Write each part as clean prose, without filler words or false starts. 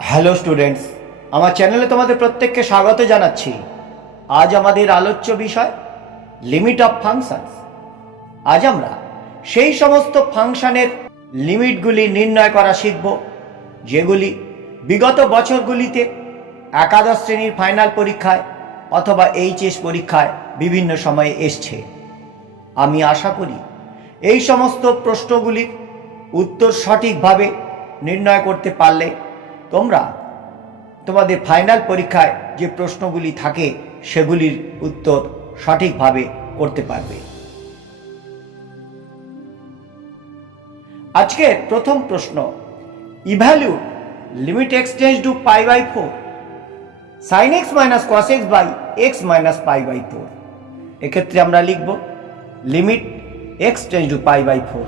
Hello students, আমার চ্যানেলে তোমাদের প্রত্যেককে স্বাগত জানাচ্ছি। আজ আমাদের আলোচ্য বিষয় লিমিট অফ ফাংশনস। আজ আমরা সেই সমস্ত ফাংশনের লিমিটগুলি নির্ণয় করা শিখব যেগুলি বিগত বছরগুলিতে একাদশ শ্রেণীর ফাইনাল পরীক্ষায় অথবা এইচএস পরীক্ষায় বিভিন্ন সময়ে এসছে। আমি আশা করি এই সমস্ত প্রশ্নগুলির উত্তর সঠিকভাবে নির্ণয় করতে পারলে তোমরা তোমাদের ফাইনাল পরীক্ষায় যে প্রশ্নগুলি থাকে সেগুলির উত্তর সঠিকভাবে করতে পারবে। আজকের প্রথম প্রশ্ন, evaluate limit x tends to pi by 4 sin x minus cos x by x minus pi by 4। এক্ষেত্রে আমরা লিখব limit x tends to pi by 4,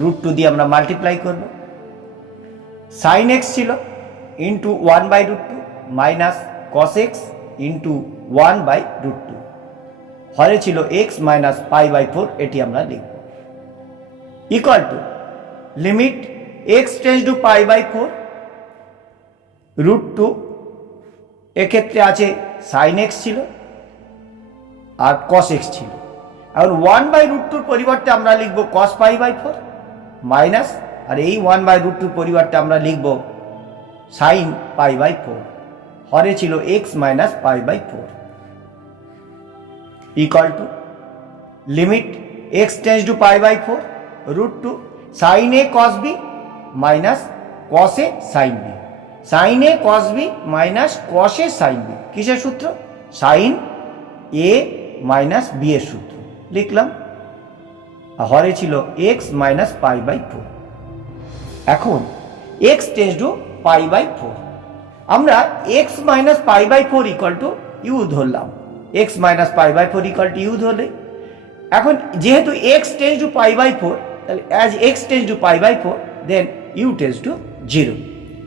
√2 দিয়ে আমরা মাল্টিপ্লাই করব। sin x ছিল into 1/√2 minus cos x into 1/√2, হরে ছিল x minus pi by 4, এটি আমরা লিখব। Equal to limit x tends to pi by 4 √2, এক্ষেত্রে আছে sin x ছিল আর cos x ছিল। এখন 1/√2 পরিবর্তে আমরা লিখব cos পাই বাই 4 মাইনাস, আর এই 1/√2 পরিবর্তে আমরা লিখব sin পাই বাই 4, হরে ছিল x minus pi by 4, equal to limit x tends to pi by 4 √2 sin a cos b minus cos a sin b, sin a cos b minus cos a sin b কিসের সূত্র? sin a minus b এর সূত্র লিখলাম, হরে ছিল x minus pi by 4। এখন x tends to pi by 4, আমরা x minus pi by 4 equal to u ধরলাম। x minus pi by 4 equal to u ধরলে, এখন যেহেতু x tends to pi by 4, তাহলে as x tends to pi by 4 then u tends to 0,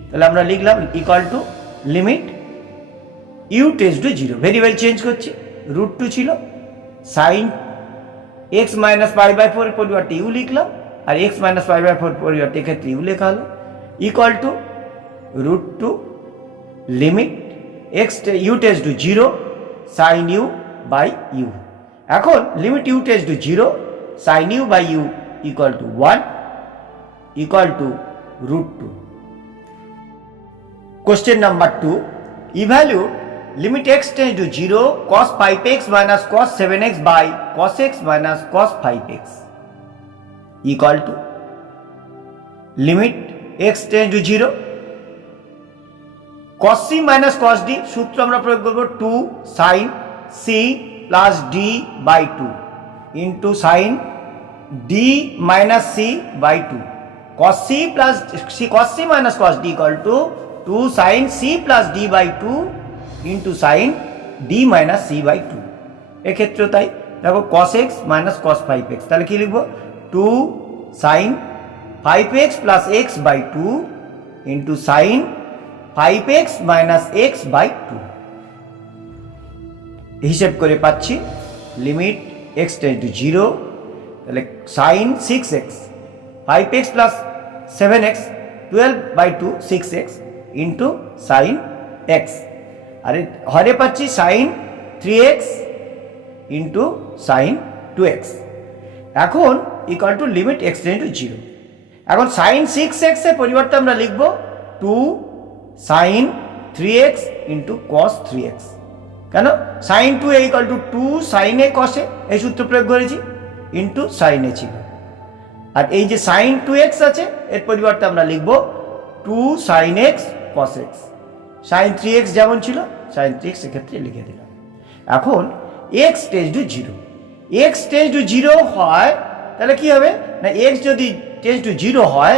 তাহলে আমরা লিখলাম equal to limit u tends to 0। Variable change করছি, √2 ছিল, sine x minus pi by 4 এর পরিবর্তে u লিখলাম, আর x মাইনাস পাই বাই 4 পরিবর্তে এক্ষেত্রে u লেখা হলো, equal to √2 limit x u tends to 0 sine u by u। এখন limit u tends to 0 sine u by u equal to 1 equal to √2। Question number 2, evaluate limit x tends to 0 cos 5x minus cos 7x by cos x minus cos 5x equal to limit x tends to 0 cos c minus cos d, সূত্র আমরা প্রয়োগ করব 2 sin c plus d by 2 into sin d minus c by 2, cos c plus cos c minus cos d equal to 2 sin c plus d by 2 into sin d minus c by 2। এক্ষেত্রে তাই দেখো cos x minus cos 5x, তাহলে কি লিখব 2 sin 5x plus x by 2 into sin 5x minus x by 2। হিসেব করে পাচ্ছি limit x tends to 0, তাহলে sin 6x 5x plus 7x 12 by 2 6x into sin x, আর হরে পাচ্ছি sin 3x into sin 2x। এখন equal to limit x tends to 0। এখন sin 6x এর পরিবর্তে আমরা লিখব 2 sin 3x into cos 3x। কেন? sin 2a equal to 2 sin a cos a, এই সূত্র প্রয়োগ করেছি, ইন্টু sin a ছিল, আর এই যে sin 2x আছে এর পরিবর্তে আমরা লিখব 2 sin x cos x। sin 3x যেমন ছিল sin 3x এক্ষেত্রে লিখে দিলাম। এখন x tends to 0, x tends to 0 হয় তাহলে কি হবে না, x যদি টেন্ডস টু 0 হয়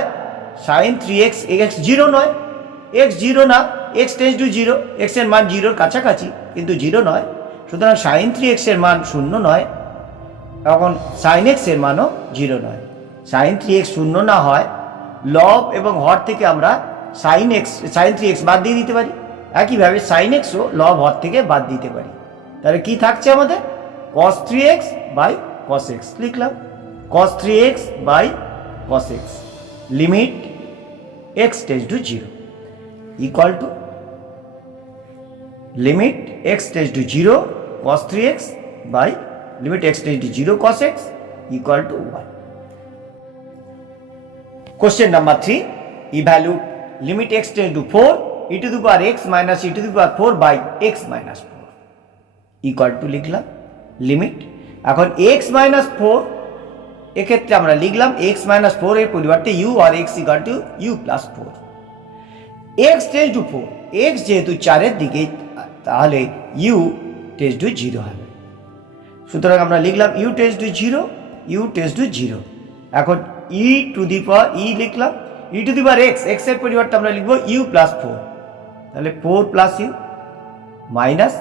sin 3x x 0 নয়, x 0 না, x টেন্ডস টু 0, x এর মান 0 কাছাকাছি কিন্তু 0 নয়, সুতরাং sin 3x এর মান 0 নয়, তখন sin x এর মানও 0 নয়। sin 3x 0 না হয় লব এবং হর থেকে আমরা sin 3x বাদ দিয়ে দিতে পারি, একইভাবে sin x ও লব হর থেকে বাদ দিতে পারি, তাহলে কি থাকছে আমাদের cos 3x by cos x লিখলাম, cos 3x by cos x limit x tends to 0। Equal to limit x tends to 0 cos 3x by limit x tends to 0 cos x equal to 1. Question number 3. Evaluate limit x tends to 4 e to the power x minus e to the power 4 by x minus 4 equal to লিখলাম limit. এখন x minus 4 এক্ষেত্রে আমরা লিখলাম x minus 4 এর পরিবর্তে u R x equal to u plus 4. x tends to 4, x যেহেতু 4 এর দিকে তাহলে u tends to 0 হবে। সুতরাং আমরা লিখলাম u tends to 0, u tends to 0। এখন e to the power e লিখলাম, e to the power x, x এর পরিবর্তে আমরা লিখব u প্লাস 4, তাহলে 4 plus u minus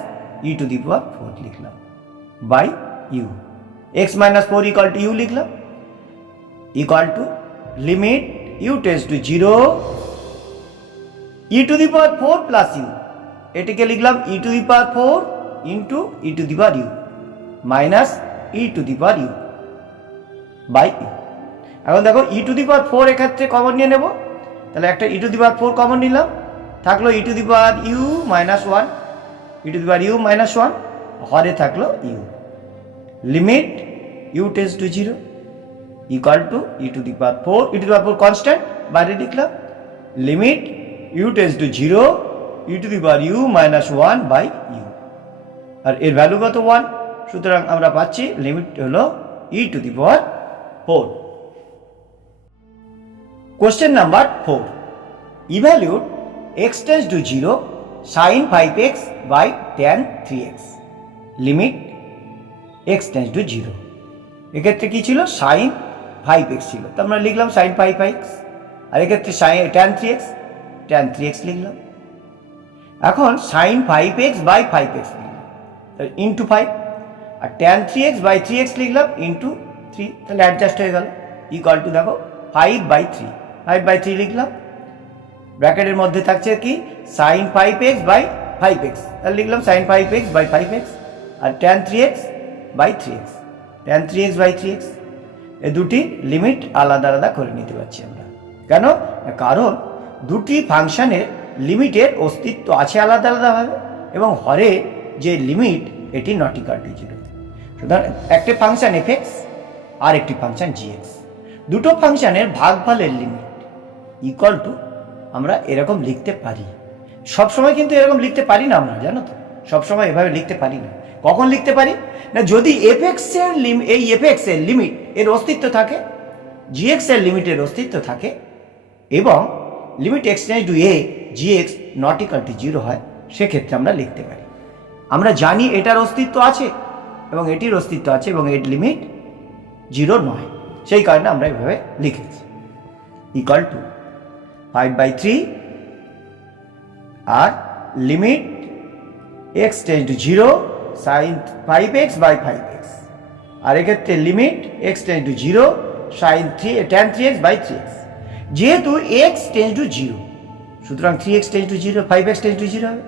e to the power 4 লিখলাম by u, x minus 4 equal to u লিখলাম, equal to limit u tends to 0 e to the power 4 plus u, এটাকে লিখলাম e to the power 4 into e to the power u minus e to the power u by u। এখন দেখো ই to the power 4 এক্ষেত্রে common নিয়ে নেব, তাহলে একটা ই to the power 4 common নিলাম, থাকলো e to the power u minus 1, e to the power u minus 1, হরে থাকলো u. Limit u tends to 0 equal to e to the power 4, e to the power 4 constant বাইরে লিখলাম, limit u tends to 0 e to the power u minus 1 by u, আর এর value কত 1, সুতরাং আমরা পাচ্ছি লিমিট হলো e to the power 4। Question number 4. Evaluate x tends to 0 sin 5x by tan 3x. Limit x tends to 0. এক্ষেত্রে কি ছিল sin 5x ছিল, তো আমরা লিখলাম sin 5x, আর এক্ষেত্রে tan 3x লিখলাম। এখন sin 5x by 5x লিখলাম into 5, R tan 3x by 3x লিখলাম ইন্টু 3, তাহলে অ্যাডজাস্ট হয়ে গেল, ইকুয়াল টু দেখো 5/3 লিখলাম, ব্র্যাকেটের মধ্যে থাকছে কি sin 5x by 5x, তাহলে লিখলাম sin 5x by 5x, R tan 3x by 3x, tan 3x by 3x, এই দুটি লিমিট আলাদা আলাদা করে নিতে পারছি আমরা। কেন? কারণ দুটি ফাংশনের লিমিটের অস্তিত্ব আছে আলাদা আলাদাভাবে, এবং হরে যে লিমিট এটি নট ইকুয়াল টু 0। সুতরাং একটি ফাংশন f(x) আর একটি ফাংশন g(x), দুটো ফাংশনের ভাগফলের লিমিট ইকুয়াল টু আমরা এরকম লিখতে পারি। সবসময় কিন্তু এরকম লিখতে পারি না আমরা, জানো তো, সবসময় এভাবে লিখতে পারি না। কখন লিখতে পারি না, যদি f(x) এর এই f(x) এর লিমিট এর অস্তিত্ব থাকে, g(x) এর লিমিটের অস্তিত্ব থাকে, এবং limit x tends to a g(x) not equal two 0 হয়, সেক্ষেত্রে আমরা লিখতে পারি। আমরা জানি এটার অস্তিত্ব আছে এবং এটির অস্তিত্ব আছে এবং এর লিমিট 0 নয়, সেই কারণে আমরা এভাবে লিখেছি, ইকুয়াল টু 5/3 আর limit x tends to 0 sin 5x by 5x, আর এক্ষেত্রে limit x tends to 0 sin tan 3x by 3x। যেহেতু x টেন্ডস টু 0, সুতরাং 3x tends to 0, 5x tends to 0 হবে,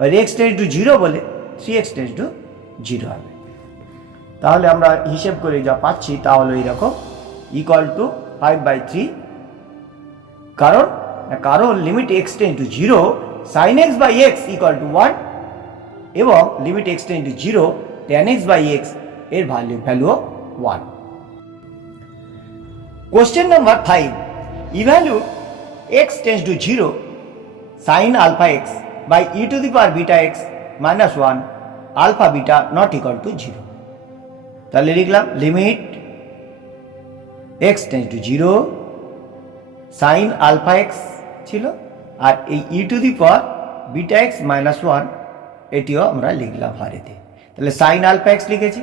আর x টেন্ডস টু 0 বলে 3x tends to 0 হবে। তাহলে আমরা হিসেব করে যা পাচ্ছি তা হলো এইরকম, ইকুয়াল টু 5/3, কারণ limit x tends to 0 sin x by x equal to 1, এবং limit x tends to 0 tan x by x এর value 1। Question number 5. Evaluate x tends to 0 sin alpha x by e to the power beta x minus 1 alpha beta not equal to 0. তাহলে লিখলাম limit x tends to 0 sin alpha x ছিল, আর এই e to the power beta x minus 1 এটিও আমরা লিখলাম হারেতে, তাহলে sin alpha x লিখেছি।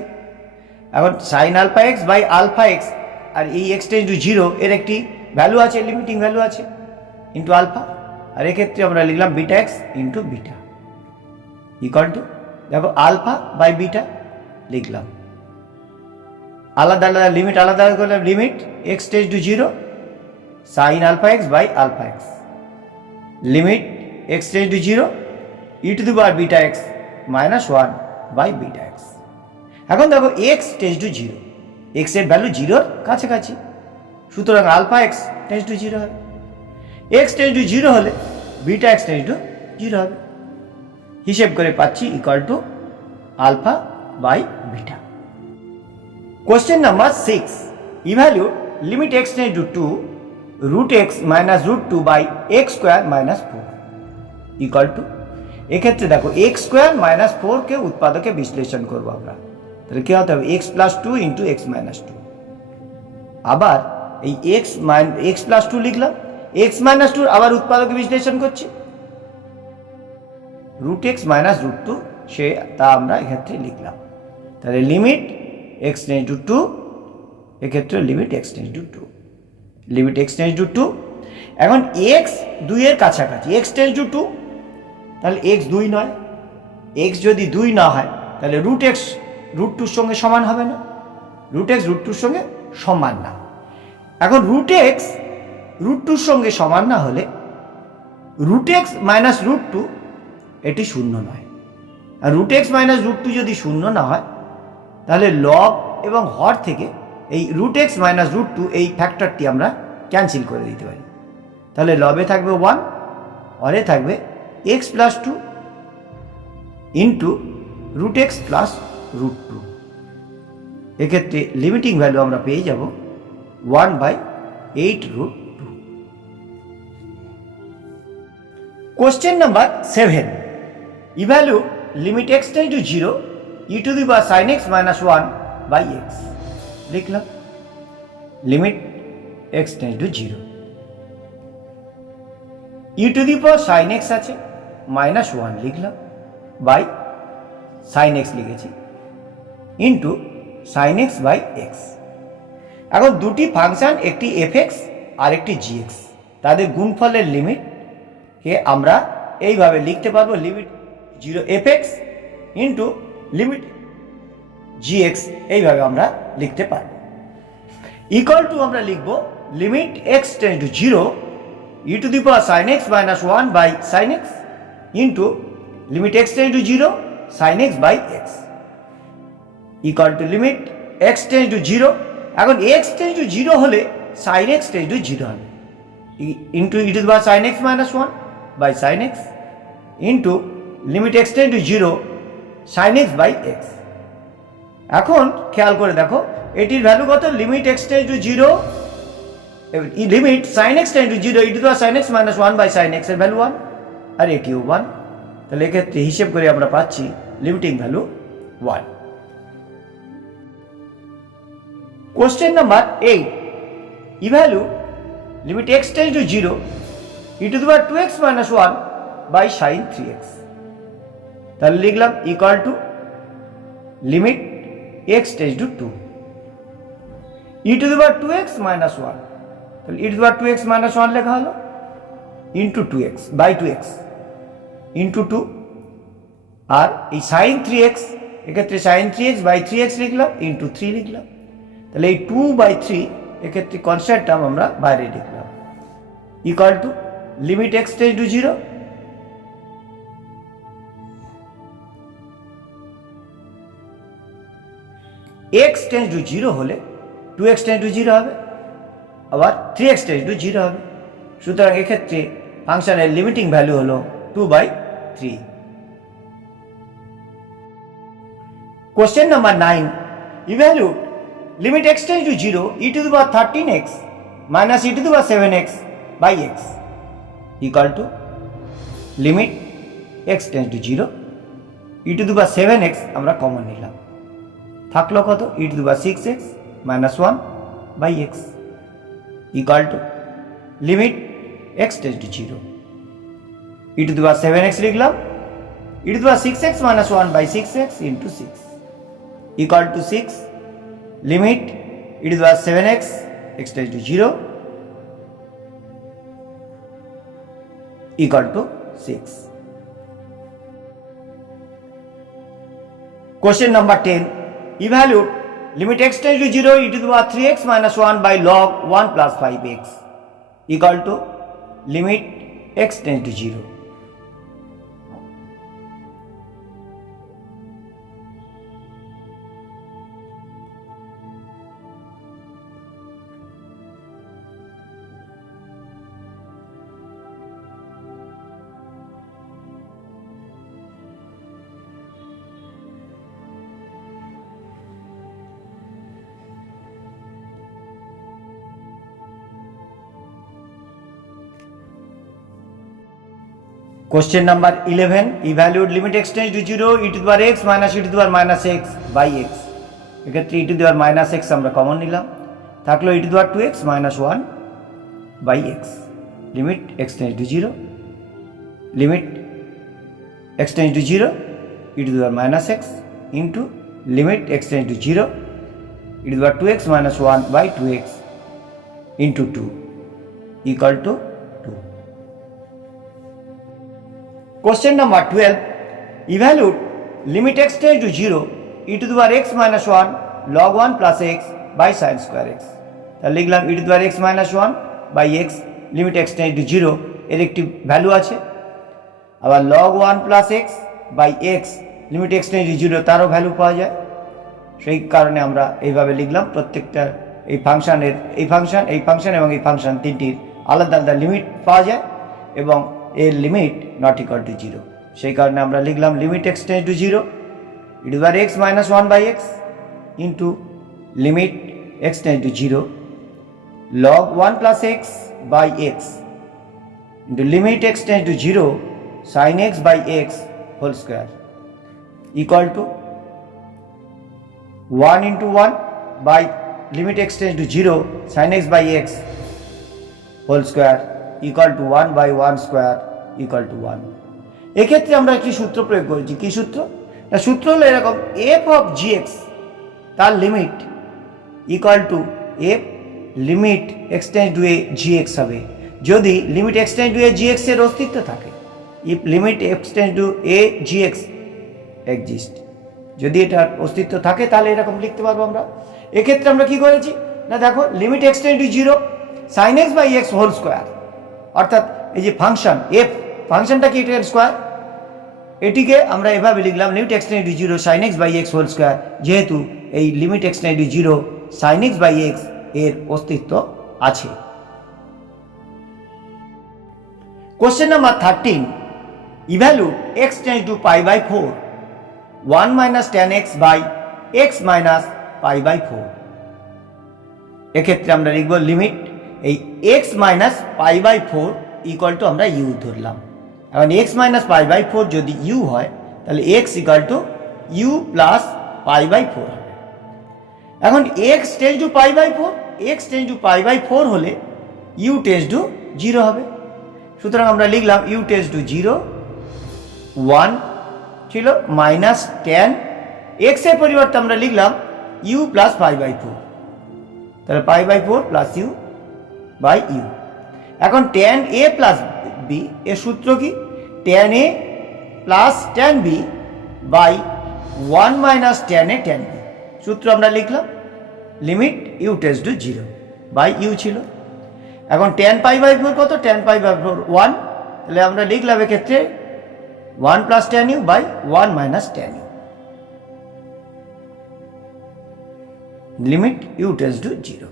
এখন sin alpha x by alpha x, আর এই x tends to 0 এর একটি ভ্যালু আছে, লিমিটিং ভ্যালু আছে, ইন্টু আলফা, আর এক্ষেত্রে আমরা লিখলাম beta x into beta equal to, দেখো আলফা বাই বিটা লিখলাম, আলাদা আলাদা লিমিট আলাদা আলাদা করলাম, limit x tends to 0 sine alpha x by alpha x, limit x tends to 0 e to the power beta x minus 1 by beta x. এখন দেখো x tends to 0, x এর value 0-র কাছাকাছি, সুতরাং আলফা এক্স টেন্ডস টু 0 হবে। X tends to 0 হলে beta x tends to zero হবে। হিসেব করে পাচ্ছি equal to alpha by beta. Question number 6, evaluate limit x tends to 2 root x minus root 2 by x square minus 4 equal to, এক্ষেত্রে দেখো x square minus 4কে উৎপাদকে বিশ্লেষণ করবো আমরা, তাহলে কী হতে হবে x plus 2 into x minus 2। আবার এই এক্স প্লাস 2 লিখলাম, এক্স মাইনাস 2 আবার উৎপাদকে বিশ্লেষণ করছি, রুট এক্স মাইনাস রুট 2 তা আমরা এক্ষেত্রে লিখলাম। তাহলে লিমিট এক্স টেন্ডস টু 2, এক্ষেত্রে limit x tends to 2, limit x tends to 2। এখন এক্স 2 এর কাছাকাছি, এক্স টেন্ডস টু 2, তাহলে এক্স 2 নয়, এক্স যদি 2 না হয় তাহলে রুট এক্স রুট 2 সঙ্গে সমান হবে না, রুট এক্স রুট 2 সঙ্গে সমান না। এখন রুট এক্স রুট 2 সঙ্গে সমান না হলে রুট এক্স মাইনাস রুট 2 এটি শূন্য নয়। আর রুট এক্স মাইনাস রুট 2 যদি শূন্য না হয় তাহলে লব এবং হর থেকে এই রুট এক্স মাইনাস রুট 2 এই ফ্যাক্টরটি আমরা ক্যান্সেল করে দিতে পারি। তাহলে লবে থাকবে 1, হরে থাকবে x plus 2 into root x plus root 2। এক্ষেত্রে লিমিটিং ভ্যালু আমরা পেয়ে যাব 1/8 root 2। Question number 7, evaluate limit x tends to 0 e to the power sine x minus 1 by x লিখলাম, limit x tends to 0, e to the power sine x আছে minus 1 লিখলাম by sine x লিখেছি into sine x by x. এখন দুটি function, একটি F x আর একটি জি x, তাদের গুণফলের লিমিটকে আমরা এইভাবে লিখতে পারবো, limit 0 f x into limit g x, এইভাবে আমরা লিখতে পারবো। ইকুয়াল টু আমরা লিখব limit x tends to 0 e to the power sine x minus 1 by sine x into limit x tends to 0 sine x by x equal to limit x tends to 0। এখন x tends to 0 হলে sign x tends to 0 হবে into e to the power sine x minus 1 by sine x into limit x tends to 0 sine x by x. এখন খেয়াল করে দেখো এটির value কত, limit x tends to 0, limit sine x tends to 0 e to the power sine x minus 1 by sine x এর value 1 আর এটিও 1। তাহলে এক্ষেত্রে হিসেব করে আমরা পাচ্ছি limiting value 1। Question number 8, evaluate limit x tends to 0 e to the power 2x minus 1 by sine 3x। তাহলে লিখলাম equal to limit x tends to 2 e to the power 2x minus 1, তাহলে ই to the power 2x minus 1 লেখা হলো into 2x by 2x into 2, আর এই sign 3x এক্ষেত্রে sign 3x by 3x লিখলাম into 3 লিখলাম। তাহলে এই 2/3 এক্ষেত্রে কনস্ট্যান্ট টার্ম আমরা বাইরে লিখলাম equal to limit x tends to 0 x tends to 0 হলে 2x টেন্ডস টু 0 হবে, আবার 3x টেন্ডস টু 0 হবে। সুতরাং এক্ষেত্রে ফাংশনের লিমিটিং ভ্যালু হলো 2/3। Question number 9, evaluate limit x tends to 0 e to the power 13x minus e to the power 7x by x equal to limit x tends to 0 e to the power 7x আমরা common নিলাম, থাকলো কত e to the power 6x minus 1 by x equal to limit x tends to 0 e to the power 7x লিখলাম e to the power 6x minus 1 by 6x into 6 equal to 6 limit e to the power 7x x tends to 0 equal to 6. Question number 10, evaluate limit x tends to 0 e to the power 3x minus 1 by log 1 plus 5x equal to limit x tends to 0. Question number 11. Evaluate limit x tends to 0 e to the power x minus e to the power minus x by x. এক্ষেত্রে e to the power minus x আমরা common নিলাম, থাকলো e to the power 2x minus 1 by x. Limit x tends to 0. Limit x tends to 0 e to the power minus x into limit x tends to 0 e to the power 2x minus 1 by 2x into 2 equal to 2. Question number 12. Evaluate limit x tends to 0 e to the power x minus 1 log 1 plus x by sin square x. তাহলে লিখলাম e to the power x minus 1 by x limit x tends to 0 এর একটি value আছে, আবার log 1 plus x by x limit x tends to 0 তারও value পাওয়া যায়। সেই কারণে আমরা এইভাবে লিখলাম, প্রত্যেকটা এই ফাংশনের এই ফাংশন এবং এই ফাংশন তিনটির আলাদা আলাদা লিমিট পাওয়া যায় এবং এর লিমিট নট ইকুয়াল টু 0। সেই কারণে আমরা লিখলাম limit x tends to 0 e to the power x minus 1 by x into limit x tends to 0 log 1 plus x by x into limit x tends to 0 sin x by x whole square equal to 1 into 1 by limit x tends to 0 sin x by x whole square equal to 1 by 1 square equal to 1. এক্ষেত্রে আমরা একটি সূত্র প্রয়োগ করেছি। কি সূত্র? না, সূত্র হলো এরকম, f of gx তার limit equal two f limit x tends to a gx হবে যদি limit x tends to a gx এর অস্তিত্ব থাকে। if limit x tends to a gx exist, যদি এটার অস্তিত্ব থাকে তাহলে এরকম লিখতে পারবো আমরা। এক্ষেত্রে আমরা কি করেছি না, দেখো limit x tends to 0 sin x by x whole square, অর্থাৎ এই যে ফাংশন f, ফাংশনটা কি এটার স্কোয়ার, এটিকে আমরা এভাবে লিখলাম limit x tends to 0 sin x by x whole square, যেহেতু এই limit x tends to 0 sin x by x এর অস্তিত্ব আছে। Question number 13. Evaluate x tends to pi by 4 1 minus tan x by x minus pi by 4। এক্ষেত্রে আমরা লিখব limit এই x minus pi by 4 equal to আমরা u ধরলাম। এখন x minus pi by 4 যদি u হয় তাহলে x equal to u plus pi by 4 হবে। এখন x tends two pi by 4, x tends two pi by 4 হলে u টেন্ডস টু 0 হবে। সুতরাং আমরা লিখলাম u টেন্ডস টু 0 1 ছিল মাইনাস ট্যান এক্স এর পরিবর্তে আমরা লিখলাম ইউ প্লাস পাই বাই 4, তাহলে pi by 4 plus u by u. এখন ট্যান এ প্লাস বি এর সূত্র কি, tan a plus tan b by 1 minus tan a tan b. সূত্র আমরা লিখলাম limit u tends to 0 by u ছিল। এখন ট্যান পাই বাই 4 কত, ট্যান পাই বাই 4 1, তাহলে আমরা লিখলাম এক্ষেত্রে 1 plus tan u by 1 minus tan u. Limit u tends to 0.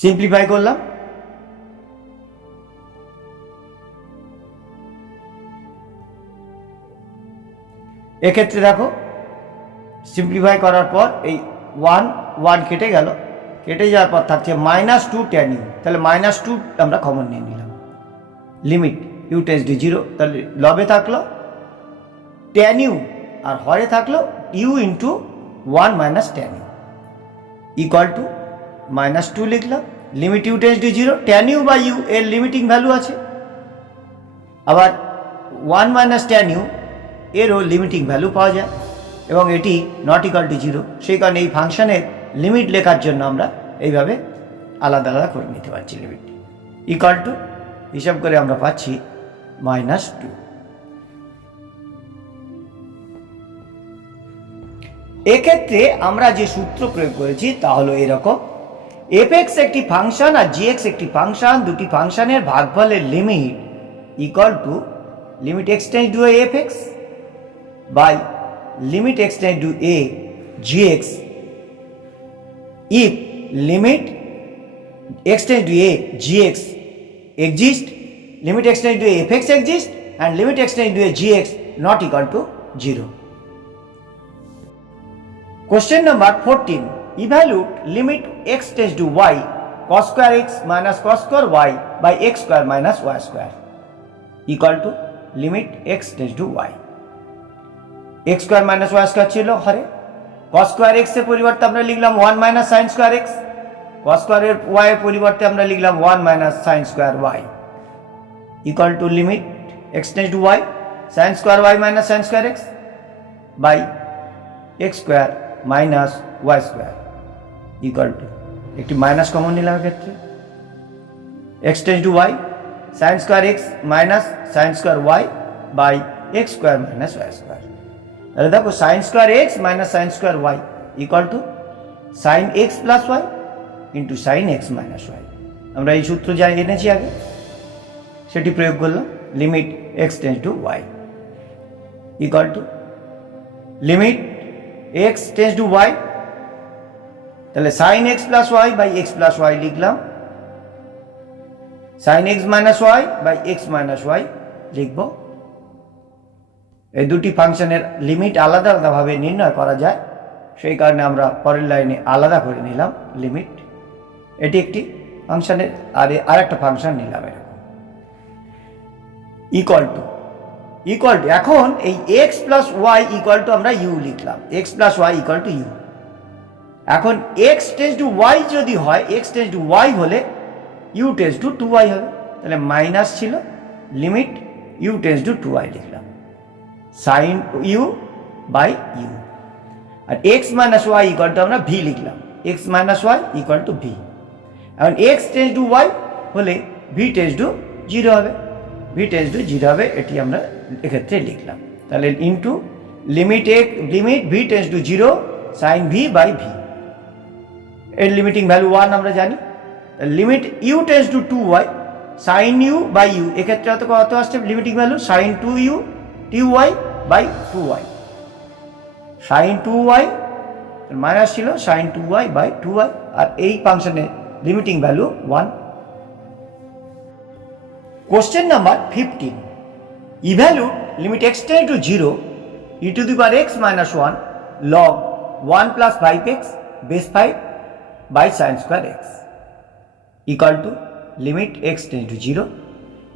Simplify করলাম, এক্ষেত্রে দেখো সিম্পলিফাই করার পর এই 1 1 কেটে গেল, কেটে যাওয়ার পর থাকছে মাইনাস 2 tan u, তাহলে মাইনাস 2 আমরা কমন নিয়ে নিলাম। লিমিট ইউ টেন্ডস টু 0, তাহলে লবে থাকলো ট্যান ইউ আর হরে থাকলো u into 1 minus tan u equal to minus 2 লিখলাম। Limit u tends to 0, tan u by u এর লিমিটিং ভ্যালু আছে, আবার 1 মাইনাস ট্যান ইউ এরও লিমিটিং ভ্যালু পাওয়া যায় এবং এটি নট ইকুয়াল টু 0। সেই কারণে এই ফাংশনের লিমিট লেখার জন্য আমরা এইভাবে আলাদা আলাদা করে নিতে পারছি। লিমিট ইকুয়াল টু হিসাব করে আমরা পাচ্ছি মাইনাস 2। এক্ষেত্রে আমরা যে সূত্র প্রয়োগ করেছি তা হলো এরকম, f(x) একটি ফাংশন আর g(x) একটি ফাংশন, দুটি ফাংশনের ভাগফলের limit equal to limit x tends to a f(x) by limit x tends to a gx if limit x tends to a gx exist, limit x tends to a fx exist and limit x tends to a gx not equal to 0. Question number 14. Evaluate limit x tends to y cos square x minus cos square y by x square minus y square equal to limit x tends to y. x square minus y square ছিল হরে cos square x এর পরিবর্তে আমরা লিখলাম 1 minus sin square x, cos square y এর পরিবর্তে আমরা লিখলাম 1 minus sin square y equal to limit x tends to y sin square y minus sin square x by x square minus y square equal to একটি minus common নিলাম ক্ষেত্রে x tends to y sin square x minus sin square y by x square minus y square. তাহলে দেখো sin square x minus sin square y equal to sin x plus y into sin x minus y. আমরা এই সূত্র যা এনেছি আগে সেটি প্রয়োগ করলাম limit x tends to y equal to limit x tends to y তাহলে sin x plus y by x plus y লিখলাম sin x minus y by x minus y লিখব। এই দুটি ফাংশনের লিমিট আলাদা আলাদাভাবে নির্ণয় করা যায় সেই কারণে আমরা পরের লাইনে আলাদা করে নিলাম লিমিট। এটি একটি ফাংশনের আর একটা ফাংশন নিলাম এরকম ইকুয়াল টু এখন এই x plus y equal to আমরা ইউ লিখলাম x plus y equal to u. এখন x টেন্স টু y যদি হয় x টেন্স টু y হলে u টেন্স টু 2y হবে, তাহলে মাইনাস ছিল limit u tends to 2y লিখলাম সাইন u বাই ইউ। আর x minus y equal to আমরা v লিখলাম x minus y equal to v। এখন x টেন্স টু y হলে v টেন্স টু 0 হবে, v টেন্স টু 0 হবে, এটি আমরা এক্ষেত্রে লিখলাম। তাহলে into limit v tends to 0 sine v by v, এর লিমিটিং ভ্যালু 1 আমরা জানি। Limit u tends to 2y sine u by u, এক্ষেত্রে কত আসছে limiting value sine 2u 2y by 2y, sine 2y minus ছিল সাইন 2y বাই 2y, আর এই ফাংশনের limiting value 1। Question number 15, evaluate limit x tend to 0 e to the power x minus 1 log 1 plus 5x base 5 by sin square x equal to limit x tends to 0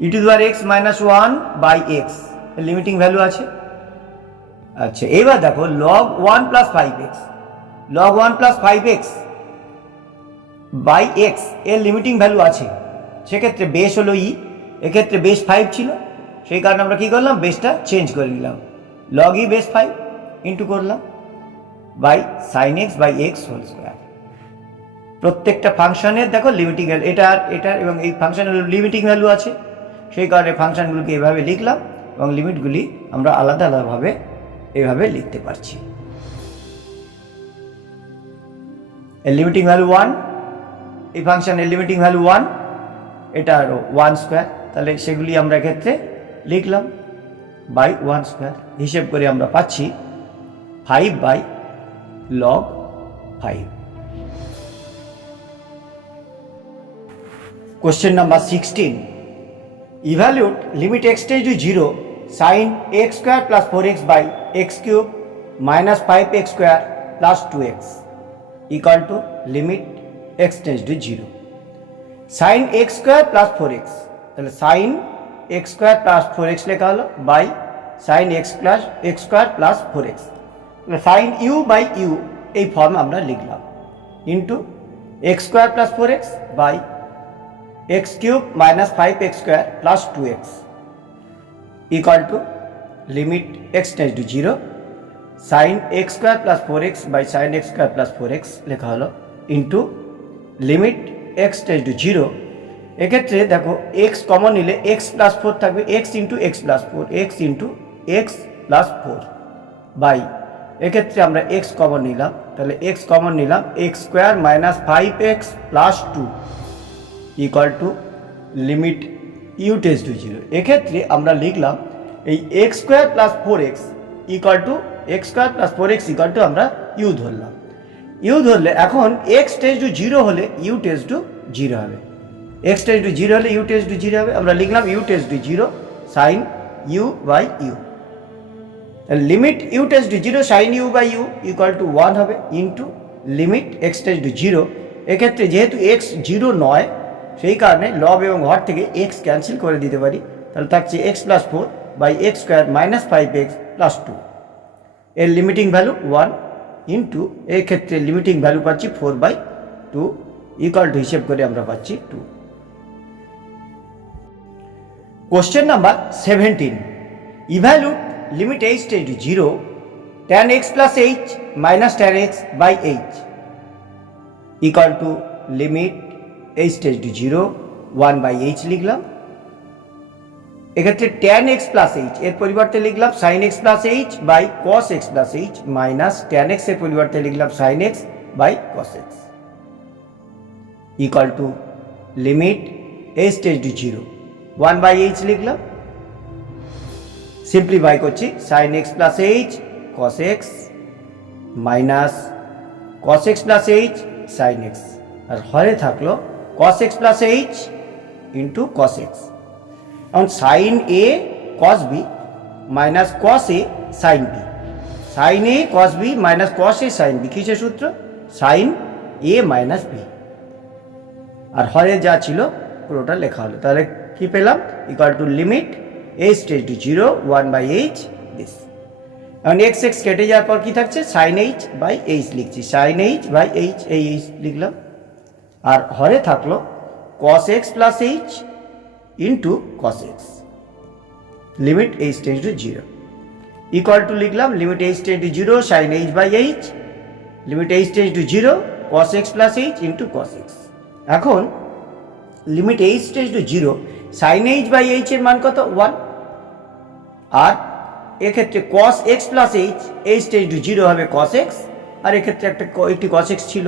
e to the power x minus 1 by x limiting value আছে। আচ্ছা এবার দেখো log 1 plus 5x log 1 plus 5x by x এর limiting value আছে, সেক্ষেত্রে base হলো ই, এক্ষেত্রে base 5 ছিল সেই কারণে আমরা কি করলাম বেসটা চেঞ্জ করে নিলাম log ই বেস 5 ইন্টু করলাম by sin x by x whole square. প্রত্যেকটা ফাংশনের দেখো লিমিটিং ভ্যালু এটার এবং এই ফাংশনের লিমিটিং ভ্যালু আছে সেই কারণে ফাংশনগুলোকে এভাবে লিখলাম এবং লিমিটগুলি আমরা আলাদা আলাদাভাবে এভাবে লিখতে পারছি। এর লিমিটিং ভ্যালু 1, এই ফাংশনের লিমিটিং ভ্যালু 1, এটা আরও 1 স্কোয়ার, তাহলে সেগুলি আমরা ক্ষেত্রে লিখলাম বাই 1 স্কোয়ার, হিসেব করে আমরা পাচ্ছি 5 by log 5। Question number 16, evaluate limit x tends to 0 sin x square plus 4x by x cube minus 5x square plus 2x equal to limit x tends to 0 sin x square plus 4x, তাহলে sin x square plus 4x লেখা হলো by sin x square plus 4x, sin u by u এই form আমরা লিখলাম into x square plus 4x by x cube minus 5x square plus 2x equal to limit x tends to 0 sin x square plus 4x by sin x square plus 4x লেখা হলো into limit x tends to 0। এক্ষেত্রে দেখো x common নিলে x plus 4 থাকবে x into x plus 4 x into x plus 4 by এক্ষেত্রে আমরা x common নিলাম, তাহলে x কমন নিলাম x square minus 5x plus 2 equal to limit u tends to 0। এক্ষেত্রে আমরা লিখলাম এই x square plus 4x equal to x square plus 4x equal to আমরা ইউ ধরলাম, ইউ ধরলে এখন এক্স টেন্ডস টু 0 হলে ইউ টেন্ডস টু 0 হবে, এক্স টেন্ডস টু 0 হলে ইউ টেন্ডস টু 0 হবে, আমরা লিখলাম u tends to 0 sine u by u, limit u tends to 0 sine u by u equal to 1 হবে into limit x tends to 0 এক্ষেত্রে যেহেতু x zero নয় সেই কারণে লব এবং হর থেকে এক্স ক্যান্সেল করে দিতে পারি, তাহলে থাকছে x plus four by x square minus five x plus two. এর লিমিটিং ভ্যালু ওয়ান ইন্টু এই ক্ষেত্রে লিমিটিং ভ্যালু পাচ্ছি four by two equal to হিসেব করে আমরা পাচ্ছি two. Question number 17, evaluate limit h tend to 0 tan x plus h minus tan x by h equal to limit h tend to 0 1 by h লিখলাম। এক্ষেত্রে tan x plus h এর পরিবর্তে লিখলাম sin x plus h by cos x plus h minus tan x এর পরিবর্তে লিখলাম sin x by cos x equal to limit h tend to 0 1 by h লিখলাম। Simplify করছি sin x plus h cos x minus cos x plus h sin x, আর হরে থাকলো cos x plus h into cos x। এখন sin a cos b minus cos a sin b, sin a cos b minus cos a sin b কিসের সূত্র? sin a minus b, আর হরে যা ছিল পুরোটা লেখা হলো। তাহলে কি পেলাম? Equal to limit h tend to 0 1 by h this. এখন এক্স এক্স কেটে যাওয়ার পর কি থাকছে? সাইন এইচ বাই এইচ লিখছি, সাইন এইচ বাই এইচ, এই এইচ লিখলাম। আর হরে থাকলো cos x plus h into cos x, limit h tend to 0 equal two লিখলাম limit h tend to 0 sine h by h, limit h tend to 0 cos x plus h into cos x. এখন limit h tend to 0 sine h by h এর মান কত? 1, আর এক্ষেত্রে cos x plus h, h tend to 0 হবে cos x, আর এক্ষেত্রে একটি cos x ছিল,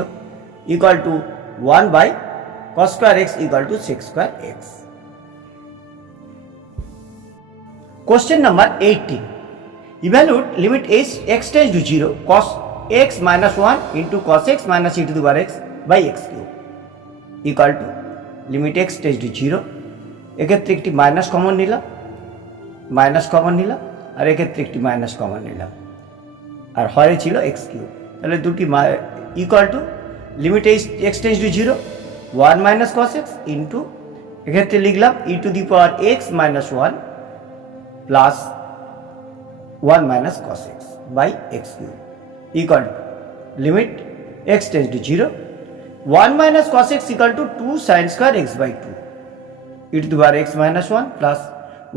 equal to 1 by cos square x equal to sec square x। Question number 18, evaluate limit x tend to 0 cos x minus 1 into cos x minus e to the power x by x cube equal to limit x tend to 0। এক্ষেত্রে একটি minus common নিলাম, minus common নিলাম, আর এক্ষেত্রে একটি minus common নিলাম, আর হরে ছিল এক্স কিউব। তাহলে দুটি equal to limit x tends to 0 1 minus cos x into এক্ষেত্রে লিখলাম e to the power x minus 1 plus 1 minus cos x by x cube equal to limit x tends to 0 1 minus cos x equal to 2 sine square x by 2 e to the power x minus 1 plus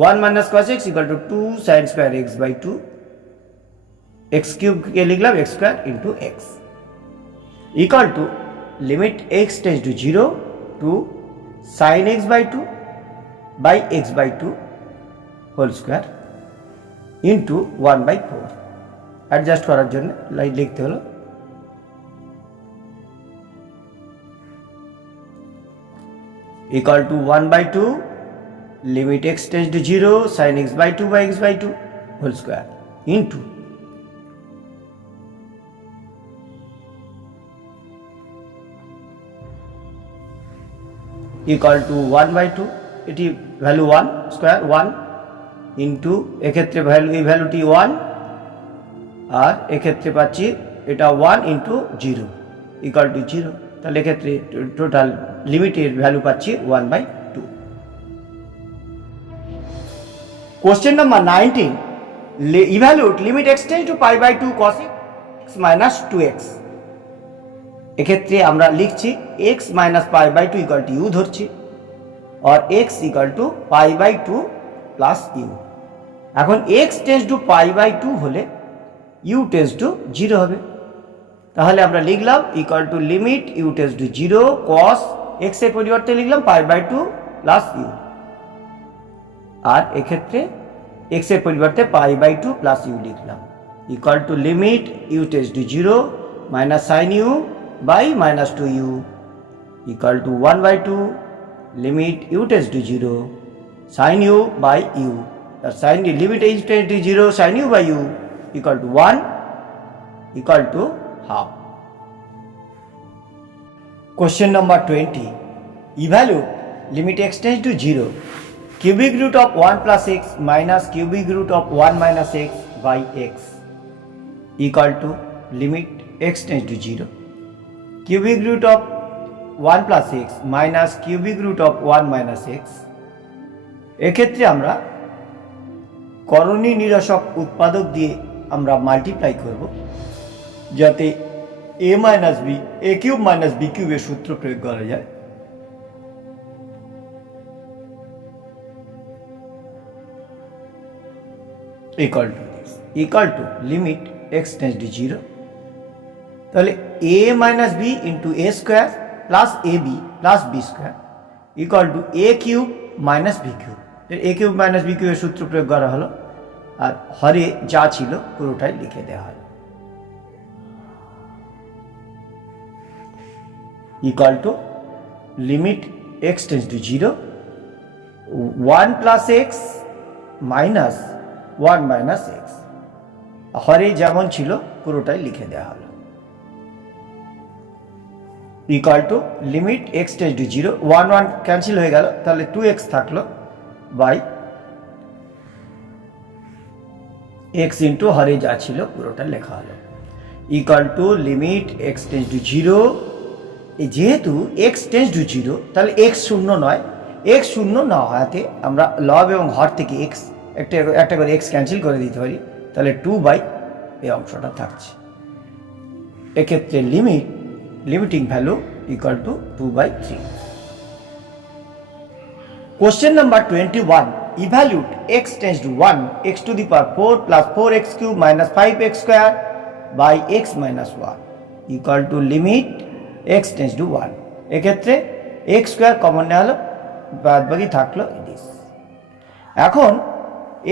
1 minus cos x equal to 2 sin square x by 2, x cube के लिखलाम x square into x equal to limit x tends to 0 to sin x by 2 by x by 2 whole square into 1 by 4 adjust করার জন্য line লিখতে হলো equal to 1 by 2 limit x tends to 0 sin x by 2 by x by 2 whole square into equal to 1 by 2 এটি value 1 square 1 into এক্ষেত্রে value এই ভ্যালুটি 1 আর এক্ষেত্রে পাচ্ছি এটা 1 ইনটু 0 ইকুয়াল টু 0। তাহলে এক্ষেত্রে টোটাল লিমিটের ভ্যালু পাচ্ছি 1 by 2। Question number 19, evaluate limit x tends to pi by 2 cos x minus 2x। এক্ষেত্রে আমরা লিখছি x minus pi by 2 equal to u ধরছি, আর x equal to pi by 2 plus u. এখন x tends to pi by 2 হলে u tends to 0 হবে, তাহলে আমরা লিখলাম equal to limit u tends to 0 cos x এর পরিবর্তে লিখলাম পাই বাই 2 প্লাস ইউ, আর এক্ষেত্রে x এর পরিবর্তে পাই বাই 2 প্লাস ইউ লিখলাম equal to limit u tends to 0 minus sine u by minus 2u equal to 1 by 2 limit u tends to 0 sine u by u, আর sine limit u tends to 0 sine u by u equal to 1 equal to half. Question number 20, ইভ্যালুট limit x tends to 0 cubic root of 1 plus x minus cubic root of 1 minus x by x equal to limit x tends to 0 cubic root of 1 plus x minus cubic root of 1 minus x. এক্ষেত্রে আমরা করণী নিরসক উৎপাদক দিয়ে আমরা multiply করব যাতে a minus b a cube minus b কিউবের সূত্র প্রয়োগ করা যায়। Equal to this, equal to limit x tends to 0। তাহলে a minus b into a square plus a b plus b square equal to a cube minus b cube. A cube minus b কিউবের সূত্র প্রয়োগ করা হলো, আর হরে যা ছিল পুরোটাই লিখে দেওয়া হলো। Equal to limit x tends to 0 1 plus x minus 1 minus x, হরে যেমন ছিল পুরোটাই লিখে দেওয়া হলো। Equal to limit x tends to 0 1 1 cancel হয়ে গেল, তাহলে 2x থাকলো বাই এক্স ইন্টু হরে যা ছিল পুরোটা লেখা হলো। Equal to limit x tends to 0, যেহেতু এক্স টেন্ডস টু 0 তাহলে এক্স শূন্য নয়, এক্স শূন্য না হওয়াতে আমরা লব এবং হর থেকে এক্স একটা করে এক্স ক্যান্সেল করে দিতে পারি, তাহলে 2 বাই এই অংশটা থাকছে। এক্ষেত্রে limiting value equal to 2/3। Question number 21. Evaluate x tends to 1 x to the power 4 plus 4x cube minus 5x square by x minus 1 equal to limit x tends to 1. এক্ষেত্রে x square common নেওয়া হলো, বাদ বাকি থাকলো this। এখন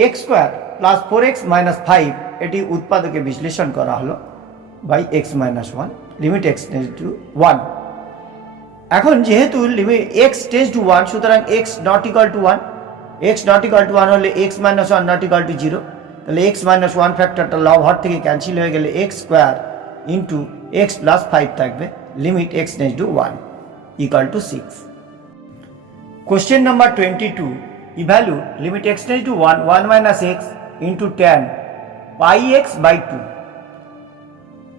x square plus 4x minus 5 এটি উৎপাদকে বিশ্লেষণ করা হলো by x minus 1 limit x tends to 1। এখন যেহেতু লিমিট এক্স টেন্ডস টু 1 সুতরাং x not equal to 1, x not equal to 1 হলে x minus 1 not equal two 0, তাহলে এক্স মাইনাস 1 ফ্যাক্টরটা লব হর থেকে ক্যান্সেল হয়ে গেলে x square into x plus 5 থাকবে, limit x tends to 1 equal to 6। Question number 22, evaluate limit x tends to 1 1 minus x into tan pi x by 2।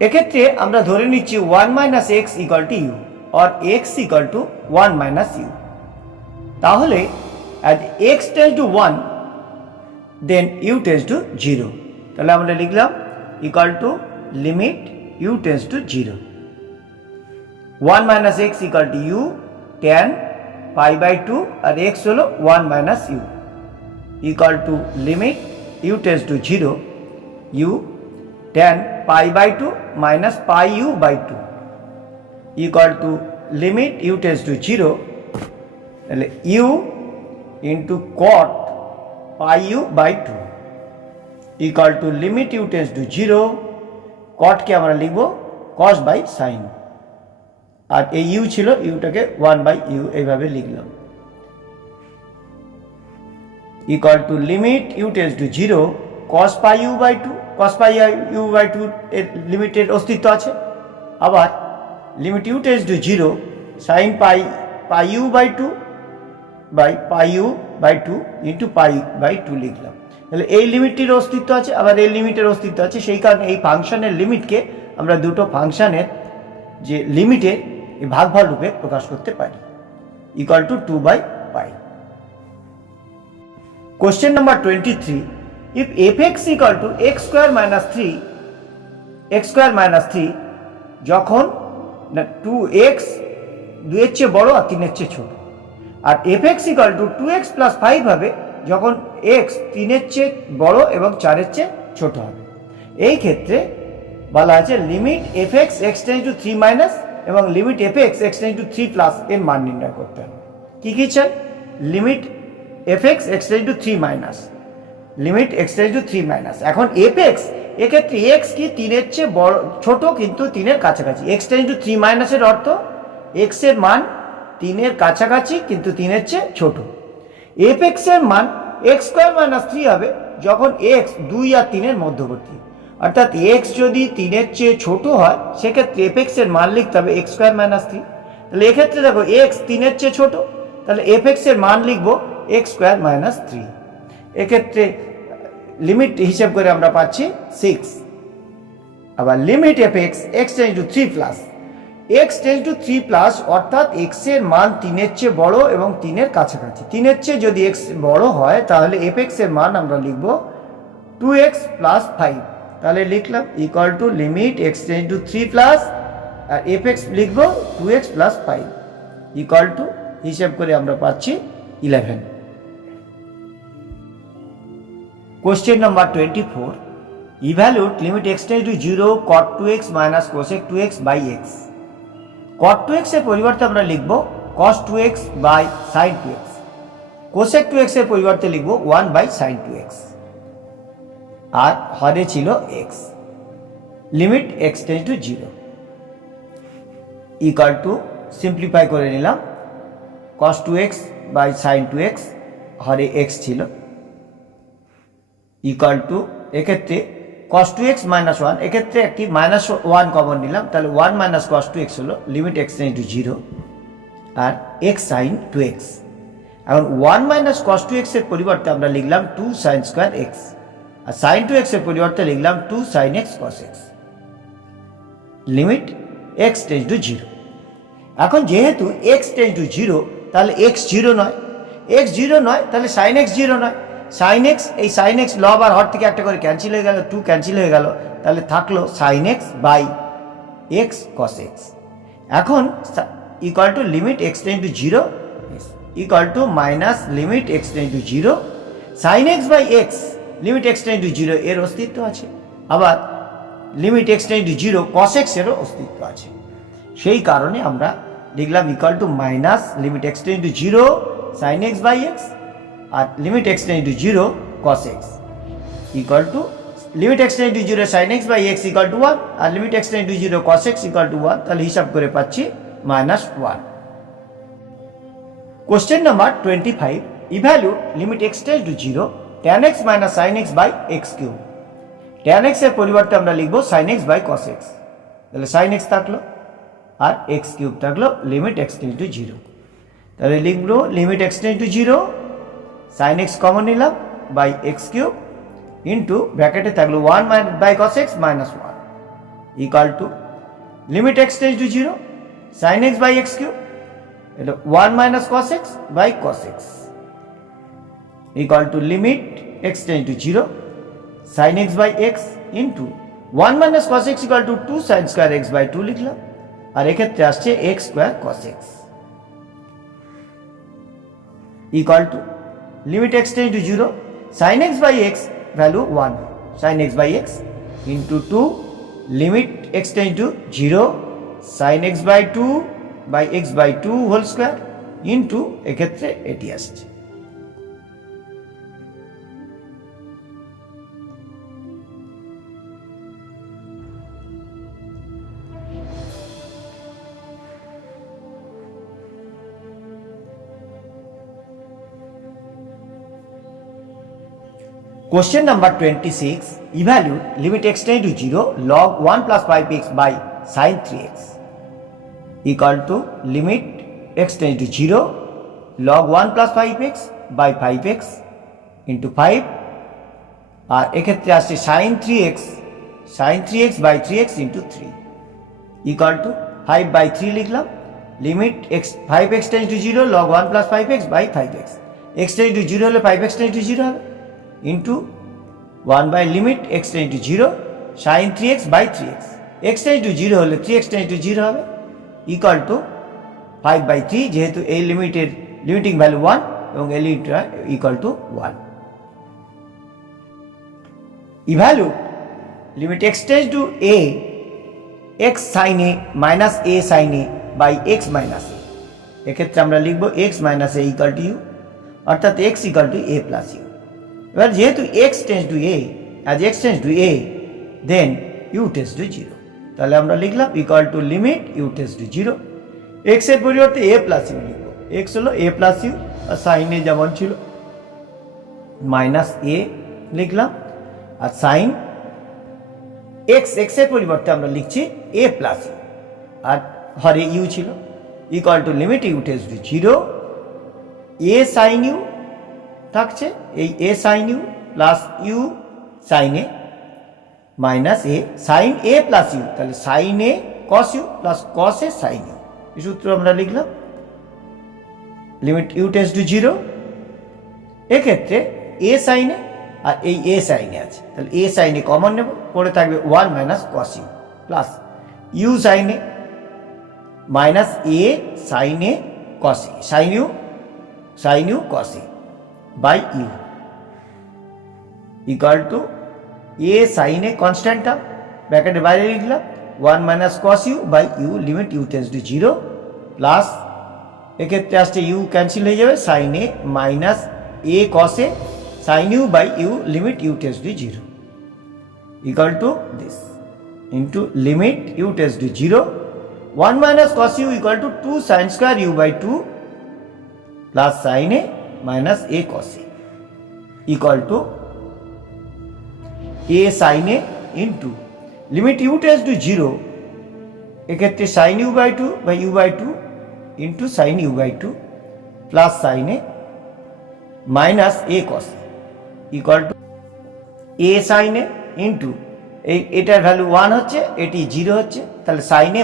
এক্ষেত্রে আমরা ধরে নিচ্ছি 1 minus x equal to u or x equal to 1 minus u। তাহলে as x tends to 1 then u tends to 0, তাহলে আমরা লিখলাম equal to limit u tends to 0। 1 minus x equal to u tan pi by 2 R x হলো 1 minus u equal to limit u tends to 0 u tan pi by 2 minus pi u by 2 equal to limit u tends to 0 তাহলে u into cot pi u by 2 equal to limit u tends to 0 cot কে আমরা লিখব cos by sin, আর এই u ছিল ইউটাকে 1 by u এইভাবে লিখলাম equal to limit u tends to 0 cos pi u by 2, cos pi u by 2 এর লিমিটের অস্তিত্ব আছে। আবার limit u tends to 0 sin pi u by 2 by pi u by 2 into pi by 2 লিখলাম, তাহলে এই লিমিটটির অস্তিত্ব আছে, আবার এই লিমিটের অস্তিত্ব আছে, সেই কারণে এই ফাংশনের লিমিটকে আমরা দুটো ফাংশনের যে লিমিটের এই ভাগফল রূপে প্রকাশ করতে পারি equal to 2 by pi। Question number 23, if fx equal to x square minus 3 যখন না 2x 2 এর চেয়ে বড় আর 3 এর চেয়ে ছোট, আর fx equal to 2x plus 5 হবে যখন x 3 এর চেয়ে বড় এবং 4 এর চেয়ে ছোট হবে। এই ক্ষেত্রে বলা আছে limit fx x tends to 3 minus এবং limit fx x tends to 3 plus এর মান নির্ণয় করতে হবে। কি কি চাই? Limit fx x tends to 3 minus, limit x tends to 3 minus. এখন fx এক্ষেত্রে x কি 3 এর চেয়ে বড় ছোট কিন্তু 3 এর কাছাকাছি, x tends to 3 মাইনাসের অর্থ x এর মান 3 এর কাছাকাছি কিন্তু 3 এর চেয়ে ছোট। fx এর মান x স্কয়ার মাইনাস 3 হবে যখন x 2 আর 3 এর মধ্যবর্তী, অর্থাৎ x যদি 3 এর চেয়ে ছোট হয় সেক্ষেত্রে fx এর মান লিখতে হবে x স্কয়ার মাইনাস 3। তাহলে এক্ষেত্রে দেখো x 3 এর চেয়ে ছোট, তাহলে fx এর মান লিখবো x স্কয়ার মাইনাস 3। এক্ষেত্রে লিমিট হিসাব করে আমরা পাচ্ছি 6। আবার limit fx x tends two 3 plus x tends to 3 plus, অর্থাৎ এক্স এর মান 3 এর চেয়ে বড় এবং 3 এর কাছাকাছি। 3 এর চেয়ে যদি এক্স বড় হয় তাহলে এফ এক্স এর মান আমরা লিখব 2x প্লাস 5। তাহলে লিখলাম equal to limit x tends to 3 plus আর এফ এক্স লিখব 2x প্লাস 5 ইকুয়াল টু, হিসেব করে আমরা পাচ্ছি 11। Question number 24, evaluate limit x tends to 0 cot 2x minus cosec 2x by x. cot 2x এর পরিবর্তে আমরা লিখব cos 2x by sin 2x। cosec 2x এর পরিবর্তে লিখব 1 বাই sin 2x। আর হরে ছিল x। Limit x tends to 0 equal to, simplify করে নিলাম, cos 2x by sin 2x হরে x ছিল ইকুয়াল টু, এক্ষেত্রে cos 2x মাইনাস 1, এক্ষেত্রে একটি মাইনাস 1 কমন নিলাম, তাহলে 1 মাইনাস cos 2x হলো লিমিট x টেন্স টু 0 আর x sin 2x। এখন 1 মাইনাস cos 2x এর পরিবর্তে আমরা লিখলাম 2 sin স্কোয়ার x আর sin 2x এর পরিবর্তে লিখলাম 2 sin x cos x। Limit x tends to 0। এখন যেহেতু x টেন্স টু 0 তাহলে x 0 নয়, x 0 নয় তাহলে sin x 0 নয়। sin x, এই sin x লব আর হর থেকে একটা করে ক্যান্সেল হয়ে গেল, 2 ক্যান্সেল হয়ে গেল, তাহলে থাকলো sin x by x cos x। এখন equal to limit x tends to 0 equal to minus limit x tends to 0 sin x by x, limit x tends to 0 এর অস্তিত্ব আছে, আবার limit x tends to 0 cos x এরও অস্তিত্ব আছে। সেই কারণে আমরা লিখলাম equal to minus limit x tends to 0 sin x by x আর limit x tends to 0 cos x equal to limit x tends to 0 sin x by x equal to 1 আর limit x tends to 0 cos x equal to 1। তাহলে হিসাব করে পাচ্ছি minus 1। Question number 25, evaluate limit x tends to 0 tan x minus sin x by x cube. tan x এর পরিবর্তে আমরা লিখব sin x by cos x, তাহলে sin x থাকলো আর x কিউব থাকলো লিমিট x টেন্স টু 0। তাহলে লিখব limit x tends to 0 sin x common নিলাম বাই x কিউব ইন্টু ব্র্যাকেটে থাকলো 1 by cos x minus 1 equal to limit x tends to 0 sin x by x cube, এটা 1 minus cos x by cos x equal to limit x tends to 0 sin x by x into 1 minus cos x equal to 2 sin square x by 2 লিখলাম, আর এক্ষেত্রে আসছে x square cos x equal to limit x tends to 0 sin x by x value 1 sin x by x into 2 limit x tends to 0 sin x by 2 by x by 2 whole square into এক্ষেত্রে এটি আসছে। Question number 26, evaluate limit x tends to 0 log 1 plus 5x by sin 3x equal to limit x tends to 0 log 1 plus 5x by 5x into 5 আর এক্ষেত্রে আসছে sin 3x by 3x into 3 equal to 5 by 3 লিখলাম, limit x 5x tends to 0 log 1 plus 5x by 5x, x tends to 0 হলে 5x tends to 0 হবে into 1 by limit x tends to 0 sin 3x by 3x, x tends to 0 হলে 3x tends to 0 হবে equal to 5 by 3, যেহেতু এই লিমিটের limiting value 1 এবং এই লিমিটটা equal to 1। Evaluate limit x tends to a x sin a minus a sin a by x minus a, এক্ষেত্রে আমরা লিখব x minus a equal to u, অর্থাৎ x equal to a plus u। এবার যেহেতু x tends to a, as x tends to a then u tends to 0, তাহলে আমরা লিখলাম equal to limit u tends to 0, x এর পরিবর্তে a plus u লিখব, x হলো a plus u R sin a যেমন ছিল মাইনাস a লিখলাম, আর sin x এর পরিবর্তে আমরা লিখছি a plus u আর হরে u ছিল equal to limit u tends to 0 a sin u থাকছে, এই a sin u plus u sin a minus a sin a plus u, তাহলে sin a cos u plus cos a sin u, এই সূত্র আমরা লিখলাম। Limit u tends to 0, এক্ষেত্রে a sin a আর এই a sin a আছে, তাহলে a sin a common নেব, পরে থাকবে 1 minus cos u plus u sin a minus a sin a cos a, sin u cos a by u equal to a sin a constant term, ব্র্যাকেটের বাইরে লিখলাম 1 minus cos u by u limit u tends to 0 plus এক্ষেত্রে আসছে u cancel হয়ে যাবে, sin a minus a cos a sin u by u limit u tends to 0 equal to this into limit u tends to 0 1 minus cos u equal to 2 sin square u by 2 plus sin a minus a cos a equal to a sin a into limit u tends to 0 এক্ষেত্রে sin u by 2 by u by 2 into sin u by 2 plus sin a minus a cos a equal to a sin a into এটার value 1 হচ্ছে, এটি 0 হচ্ছে, তাহলে sin a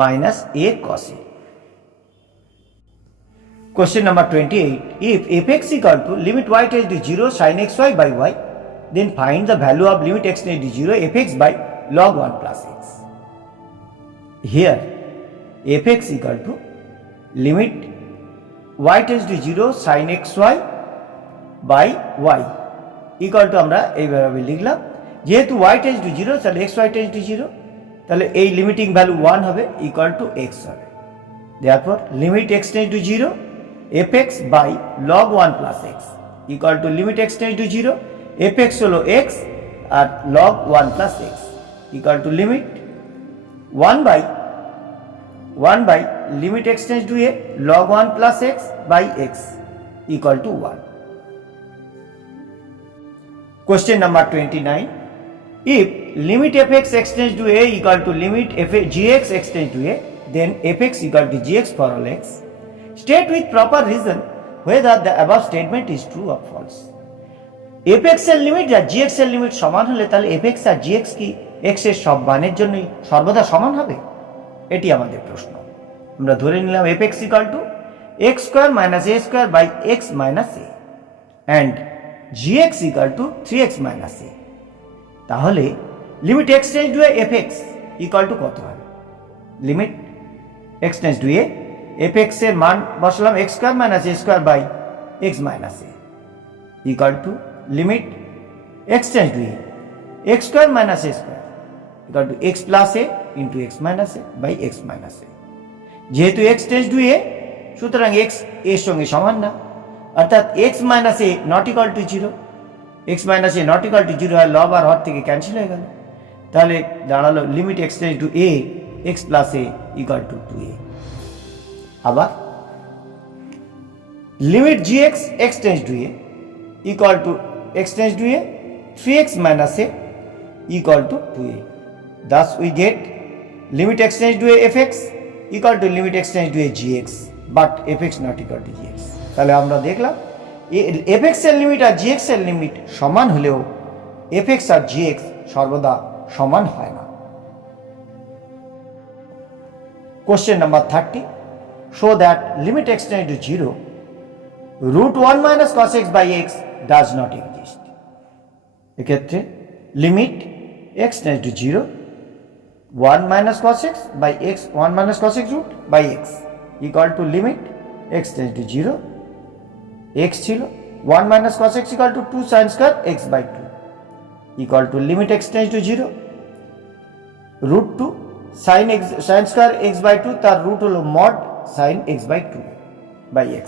minus a cos a। Question number 28. If fx equal to limit y tends to 0 sin xy by y, then find the value of limit x tends to 0 fx by log 1 plus x. Here fx equal to limit y tends to 0 sin xy by y equal to আমরা এইভাবে লিখলাম, যেহেতু y tends to 0 তাহলে xy tends to 0, তাহলে এই limiting value 1 হবে equal to x হবে। Therefore limit x tends to 0 fx by log 1 plus x equal to limit x tends to 0 fx হলো x আর log 1 plus x equal to limit 1 by limit x tends to a log 1 plus x by x equal to 1। Question number 29. If limit fx x tends to a equal to limit gx x tends to a, then fx equal to gx for all x. State with proper reason whether the above statement is true or false. fx এর limit আর gx এর limit সমান হলে তাহলে fx আর gx কি x এর সব মানের জন্যই সর্বদা সমান হবে? এটি আমাদের প্রশ্ন। আমরা ধরে নিলাম fx equal to x square minus a square by x minus a and gx equal to 3x minus a, তাহলে লিমিট x tends to a fx equal to কত হবে? Limit x tends to a fx এর মান বসালাম x square minus a square by x minus a equal to limit x tends to a x square minus a square equal to x plus a into x minus a by x minus a। যেহেতু x tends to a সুতরাং x এর সঙ্গে সমান না, অর্থাৎ x minus a not equal two 0, x minus a not equal two 0 হয়, লব আর হর থেকে ক্যান্সেল হয়ে গেল, তাহলে দাঁড়ালো limit x tends to a x plus a equal two 2a। আবার limit gx x tends to a equal to x tends to a 3x minus a equal to 2a. Thus we get limit x tends to a fx equal to limit x tends to a gx, but fx not equal to gx. তাহলে আমরা দেখলাম fx এর limit আর gx এর limit সমান হলেও fx আর gx সর্বদা সমান হয় না। Question number 30. Show that limit x tends to 0 root 1 minus cos x by x does not exist. এক্ষেত্রে limit x tends to 0 1 minus cos x by x 1 minus cos x root by x equal to limit x tends to 0 x ছিল 1 minus cos x equal to 2 sin square x by 2 equal to limit x tends to 0 root 2 sin square x by 2 তার root হলো mod sin x by 2 by x.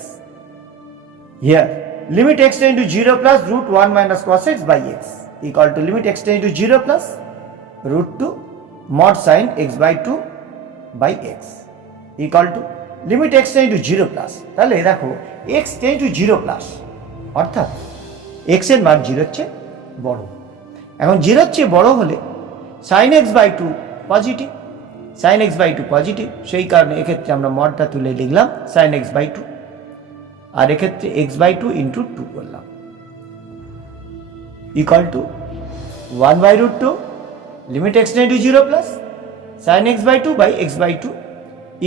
Here limit x tends to 0 plus root 1 minus cos x by x equal to limit x tends to 0 plus root 2 mod sin x by 2 by x equal to limit x tends to 0 plus. তাহলে দেখো x tends to 0 plus অর্থাৎ x এর মান 0 এর চেয়ে বড়। এখন 0 এর চেয়ে বড় হলে sin x by 2 positive, sin x by 2 positive, সেই কারণে এক্ষেত্রে আমরা মডটা তুলে লিখলাম sin x by 2 আর এক্ষেত্রে x by 2 into 2 করলাম equal to 1 by root 2 limit x tends to 0 plus sin x by 2 by x by 2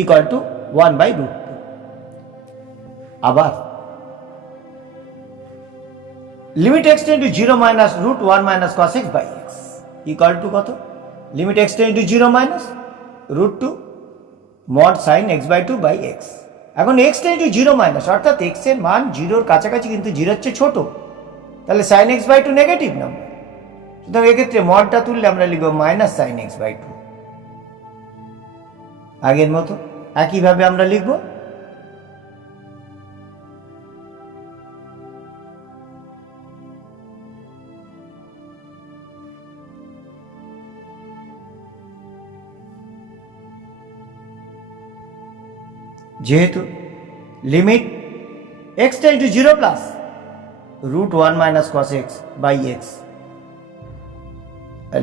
equal to 1 by root 2. আবার limit x tend to 0 minus root 1 minus cos x by x equal to কত? Limit x tend to 0 minus root 2 mod sin x by 2 by x। এখন x tend to 0 minus অর্থাৎ x এর মান 0 এর কাছাকাছি কিন্তু 0 এর চেয়ে ছোট, তাহলে sin x by 2 negative number, সুতরাং এক্ষেত্রে মডটা তুললে আমরা লিখব মাইনাস sin x by 2। আগের মতো একইভাবে আমরা লিখব যেহেতু limit x tend to 0 plus root 1 minus cos x by x,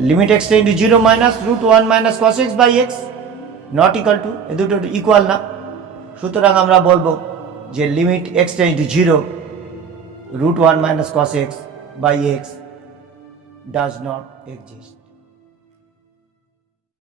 limit x tend to 0 minus root 1 minus cos x by x not equal to, এ দুটো ইকুয়াল না, সুতরাং আমরা বলবো যে limit x tend to 0 root 1 minus cos x by x does not exist।